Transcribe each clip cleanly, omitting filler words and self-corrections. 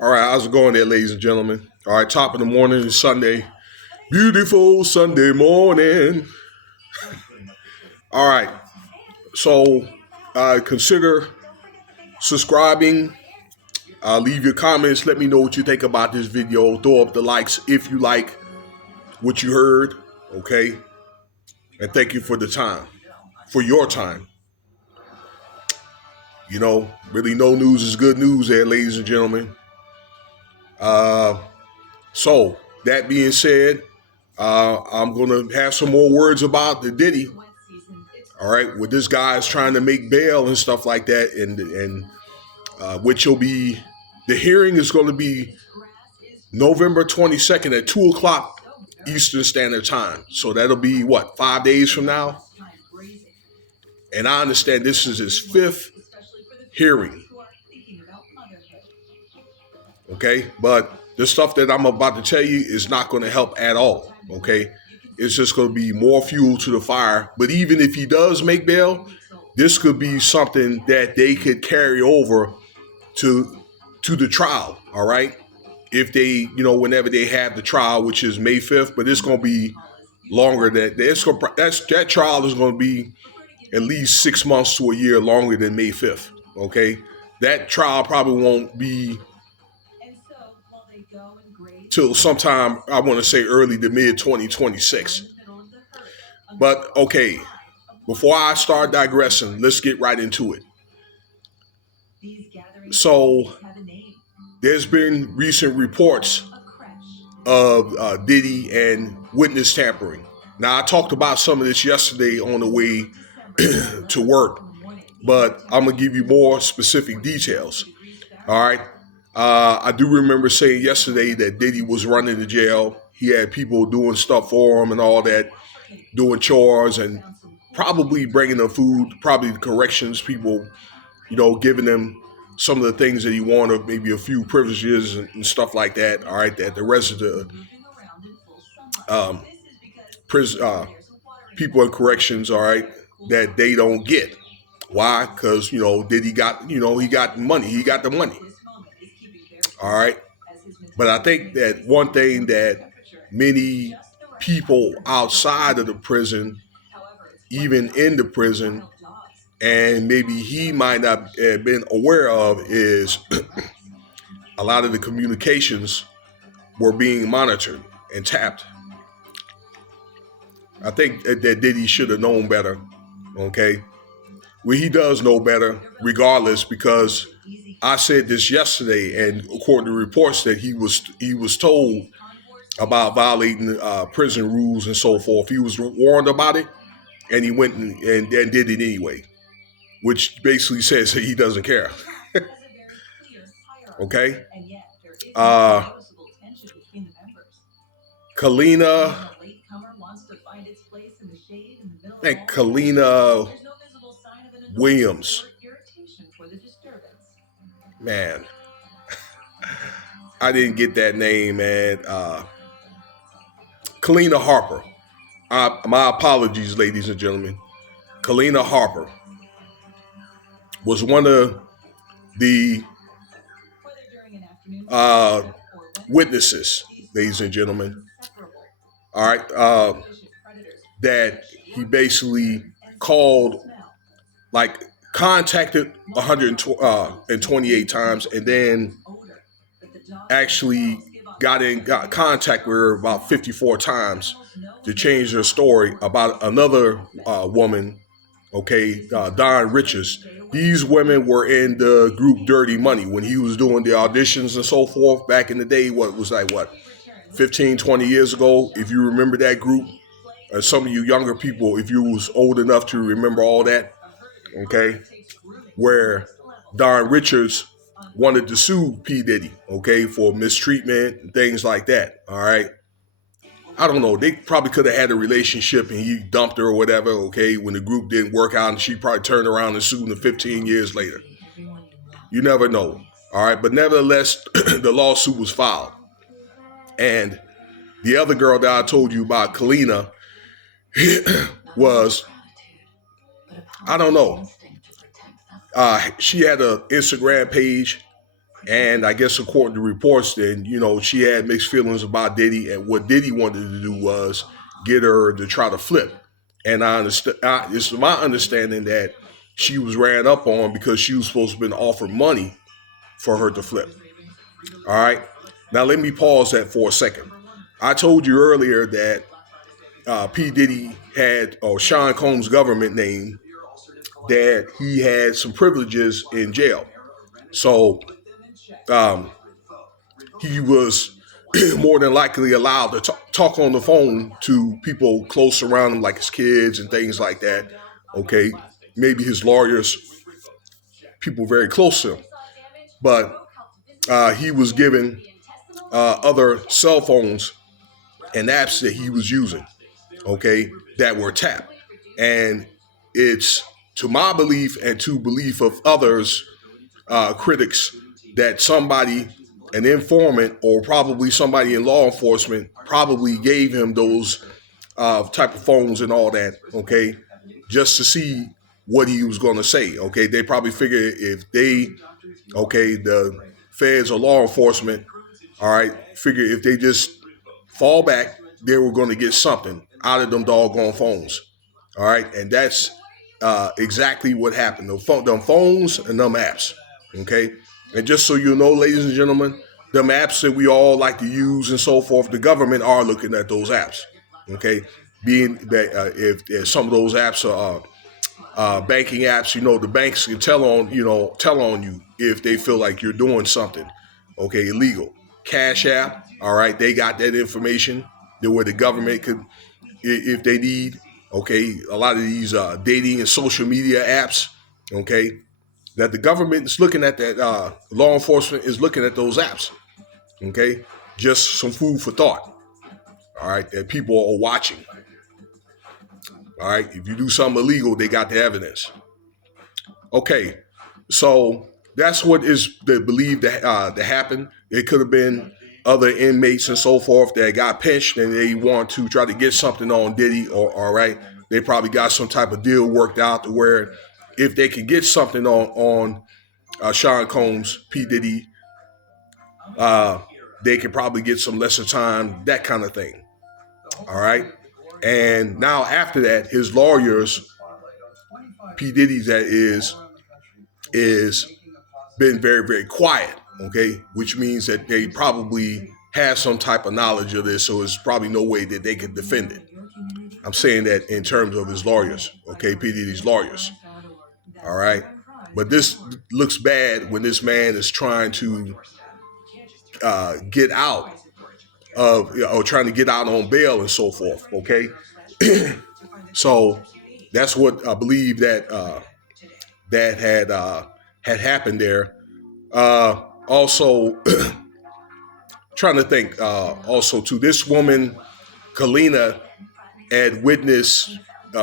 All right, how's it going there, ladies and gentlemen? All right, top of the morning is Sunday. Beautiful Sunday morning. All right, so consider subscribing. Leave your comments. Let me know what you think about this video. Throw up the likes if you like what you heard. Okay, and thank you for the time, for your time. You know, really, no news is good news there, ladies and gentlemen. So that being said, I'm gonna have some more words about the Diddy. All right, with this guy is trying to make bail and stuff like that, and which will be, the hearing is going to be November 22nd at 2 o'clock Eastern Standard Time. So that'll be what, 5 days from now. And I understand this is his fifth hearing. Okay, but the stuff that I'm about to tell you is not going to help at all. Okay, it's just going to be more fuel to the fire. But even if he does make bail, this could be something that they could carry over to the trial. All right, if they, whenever they have the trial, which is May 5th, but it's going to be longer than that trial is going to be at least 6 months to a year longer than May 5th. Okay, that trial probably won't be till sometime, I want to say early to mid 2026. But okay, before I start digressing, let's get right into it. So there's been recent reports of Diddy and witness tampering. Now, I talked about some of this yesterday on the way to work, but I'm going to give you more specific details. All right. I do remember saying yesterday that Diddy was running the jail. He had people doing stuff for him and all that, doing chores and probably bringing them food, probably the corrections people, giving them some of the things that he wanted, maybe a few privileges and stuff like that. All right, that the rest of the people in corrections, all right, that they don't get. Why? Because, Diddy got, he got money. He got the money. All right. But I think that one thing that many people outside of the prison, even in the prison, and maybe he might not have been aware of, is a lot of the communications were being monitored and tapped. I think that Diddy should have known better. Okay. Well, he does know better regardless, because I said this yesterday, and according to reports that he was told about violating prison rules and so forth. He was warned about it, and he went and did it anyway, which basically says that he doesn't care. Okay. Kelena Williams. Man, I didn't get that name, man. Kelena Harper. My apologies, ladies and gentlemen. Kelena Harper was one of the witnesses, ladies and gentlemen. All right, that he basically called, contacted 128 times, and then actually got contact with her about 54 times to change their story about another woman, Don Richards. These women were in the group Dirty Money when he was doing the auditions and so forth back in the day. 15, 20 years ago, if you remember that group. Some of you younger people, if you was old enough to remember all that, okay, where Don Richards wanted to sue P Diddy, for mistreatment and things like that, all right. I don't know, they probably could have had a relationship and he dumped her or whatever, when the group didn't work out, and she probably turned around and sued him 15 years later. You never know, all right, but nevertheless, the lawsuit was filed. And the other girl that I told you about, Kelena, was, I don't know. She had an Instagram page, and I guess according to reports, then she had mixed feelings about Diddy, and what Diddy wanted to do was get her to try to flip. And I understand. It's my understanding that she was ran up on because she was supposed to have been offered money for her to flip. All right. Now let me pause that for a second. I told you earlier that P Diddy had, or Sean Combs' government name, that he had some privileges in jail. So um, he was more than likely allowed to talk on the phone to people close around him, like his kids and things like that. Okay, maybe his lawyers, people very close to him, but he was given other cell phones and apps that he was using. Okay, that were tapped, and it's to my belief and to belief of others, critics, that somebody, an informant, or probably somebody in law enforcement, probably gave him those type of phones and all that. Okay, just to see what he was going to say. Okay, they probably figure if they, okay, the feds or law enforcement, all right, figure if they just fall back, they were going to get something out of them doggone phones. All right, and that's exactly what happened. Them phones and them apps. Okay, and just so you know, ladies and gentlemen, them apps that we all like to use and so forth, the government are looking at those apps. Okay, being that if some of those apps are banking apps, the banks can tell on you if they feel like you're doing something, okay, illegal. Cash App, all right, they got that information. Where the government could, if they need, okay, a lot of these dating and social media apps, okay, that the government is looking at, that law enforcement is looking at those apps, okay, just some food for thought, all right, that people are watching, all right. If you do something illegal, they got the evidence. Okay, so that's what is believed to happen. It could have been other inmates and so forth that got pinched and they want to try to get something on Diddy, or all right, they probably got some type of deal worked out to where if they could get something on Sean Combs, P Diddy, uh, they could probably get some lesser time, that kind of thing. All right, and now after that, his lawyers, P Diddy's that is been very, very quiet, okay? Which means that they probably have some type of knowledge of this, so there's probably no way that they can defend it. I'm saying that in terms of his lawyers, okay? P. Diddy's lawyers, all right? But this looks bad when this man is trying to get out or trying to get out on bail and so forth, okay? So that's what I believe that had happened there. Also, trying to think. Also, to this woman, Kelena, had witnessed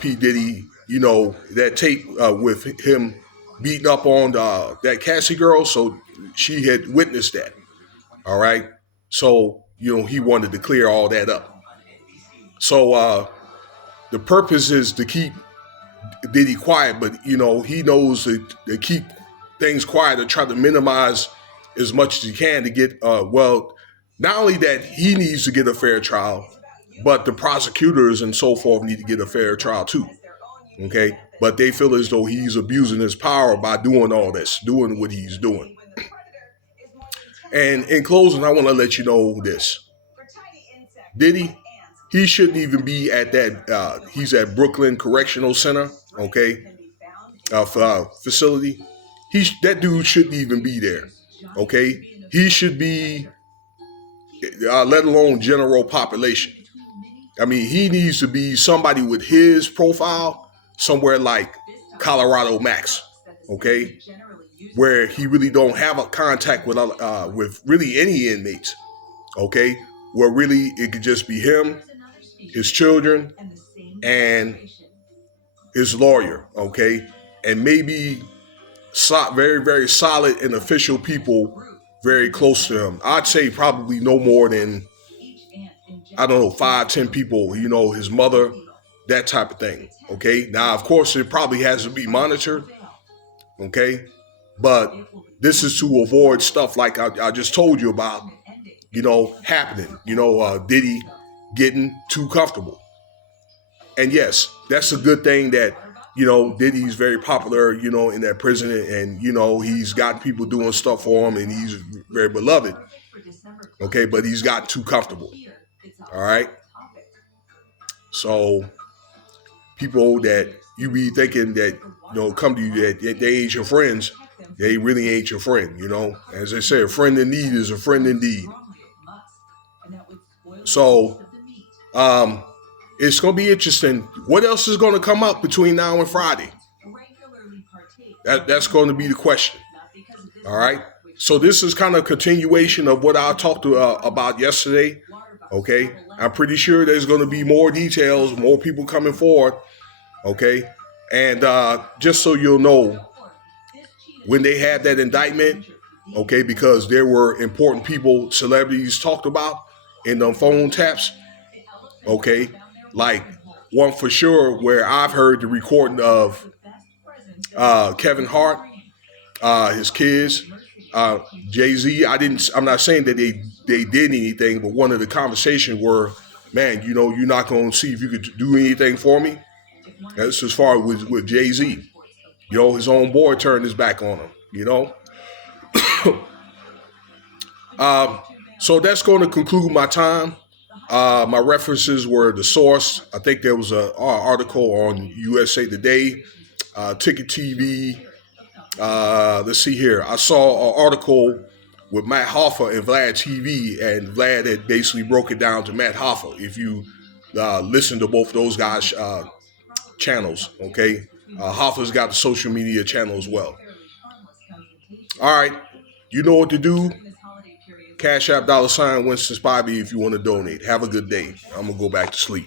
P Diddy. That tape with him beating up on that Cassie girl. So she had witnessed that. All right. So he wanted to clear all that up. So the purpose is to keep Diddy quiet, but he knows to keep things quiet and try to minimize as much as he can to get not only that he needs to get a fair trial, but the prosecutors and so forth need to get a fair trial too. Okay, but they feel as though he's abusing his power by doing all this, doing what he's doing. And in closing, I want to let you know this: Diddy, he shouldn't even be at that. He's at Brooklyn Correctional Center, okay, facility. That dude shouldn't even be there, okay. He should be, let alone general population. I mean, he needs to be somebody with his profile somewhere like Colorado Max, okay, where he really don't have a contact with really any inmates, okay, where really it could just be him, his children, and his lawyer, okay, and maybe very, very solid and official people very close to him. I'd say probably no more than, I don't know, 5, 10 people, his mother, that type of thing. Okay. Now, of course, it probably has to be monitored, Okay, but this is to avoid stuff like I just told you about, happening. Diddy getting too comfortable. And yes, that's a good thing that, Diddy's very popular, in that prison, and, he's got people doing stuff for him and he's very beloved. Okay, but he's got too comfortable. All right. So people that you be thinking that, come to you that they ain't your friends, they really ain't your friend, As they say, a friend in need is a friend indeed. So, it's going to be interesting. What else is going to come up between now and Friday? That's going to be the question. All right. So this is kind of a continuation of what I talked about yesterday. Okay. I'm pretty sure there's going to be more details, more people coming forward. Okay. And just so you'll know, when they had that indictment, okay, because there were important people, celebrities talked about in them phone taps. Okay. Like one for sure where I've heard the recording of Kevin Hart, his kids, Jay-Z. I'm not saying that they did anything, but one of the conversations were, man, you're not going to see if you could do anything for me. That's as far as with Jay-Z. His own boy turned his back on him, So that's going to conclude my time. My references were the source. I think there was an article on USA Today, Ticket TV. Let's see here. I saw an article with Matt Hoffa and Vlad TV, and Vlad had basically broke it down to Matt Hoffa. If you listen to both of those guys' channels, okay? Hoffa's got the social media channel as well. All right. You know what to do. Cash App $Winston Spivey if you want to donate. Have a good day. I'm going to go back to sleep.